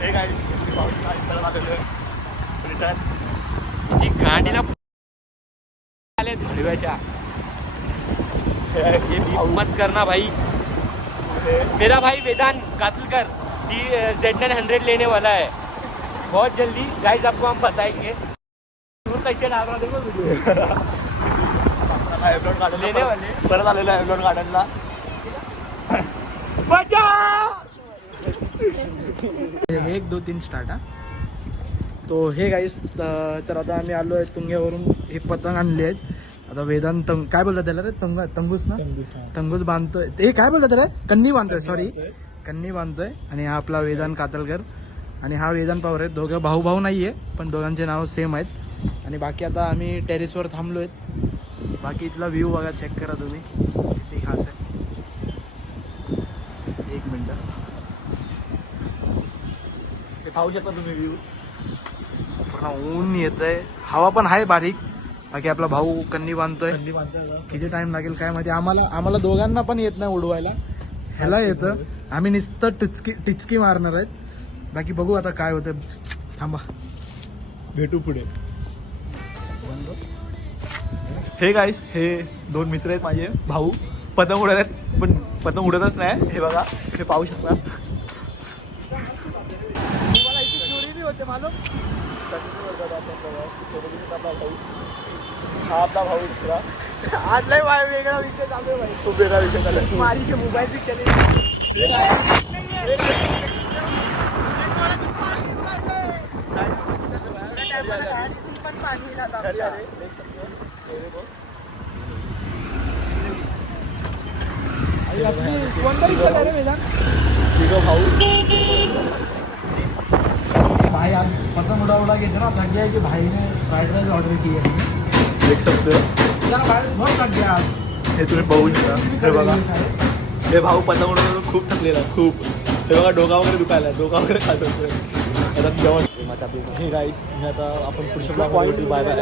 हे काय जी गाडीला आले धडव्याच्या ये मत करना भाई। मेरा भाई वेदांत कातलकर Z900 लेने वाला है बहुत जल्दी गाइस, आपको हम बताएंगे कैसे डाल रहा देखो वीडियो। लेने वाले परत आलेला आहे एवढं गार्डनला। एक दो तीन स्टार्ट हा। तो हे गाईस, तर आता आम्ही आलो आहे तुंग्यावरून। हे पतंग आणले आहेत आता वेदांत काय बोलतात त्याला रे, तंगूस ना, तंगूस बांधतोय। हे काय बोलतात त्याला, कन्नी बांधतोय, सॉरी कन्नी बांधतोय। आणि हा आपला वेदांत कातलकर आणि हा वेदांत पवार आहे। दोघं भाऊ भाऊ नाही आहे पण दोघांचे नाव सेम आहेत। आणि बाकी आता आम्ही टेरेसवर थांबलो आहेत। बाकी इथला व्ह्यू बघा, चेक करा तुम्ही किती खास आहे। एक मिनटं, हे पाहू शकता तुम्ही व्ह्यू। पूर्ण ऊन येतंय, हवा पण आहे बारीक। बाकी आपला भाऊ कन्नी बांधतोय। किती टाइम लागेल काय माहिती। आम्हाला दोघांना पण येत नाही उडवायला, ह्याला येतं। आम्ही नुसतं टिचकी मारणार आहेत। बाकी बघू आता काय होतं, थांबा भेटू पुढे। हे गाईस, हे दोन मित्र आहेत माझे भाऊ, पतंग उडत आहेत पण पतंग उडतच नाही। हे बघा, हे पाहू शकता। चोरी भी होते मालूम। हा आपला भाऊ दुसरा। आज लय वेगळा विषय चालू आहे भाई, खूप वेगळा विषय झाला। मारी के मोबाईल भी चले। भाई आप पतंग उड़ा के इतना थक गया कि भाई ने फ्राइड राइस ऑर्डर की है। देख सकते हो, बहुत थक गया आप। हे तुम्ही बघू शकता। हे बघा, हे भाऊ पतंग उडवून खूप थकलेला आहे, खूप। हे बघा, डोका वगैरे दुखायला, डोका वगैरे खात आता जेवण। हे गाईस, आता आपण पुढच्या ब्लॉगमध्ये बाय बाय।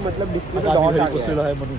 मतलब आता आम्ही घरी पोचलेलो आहे म्हणून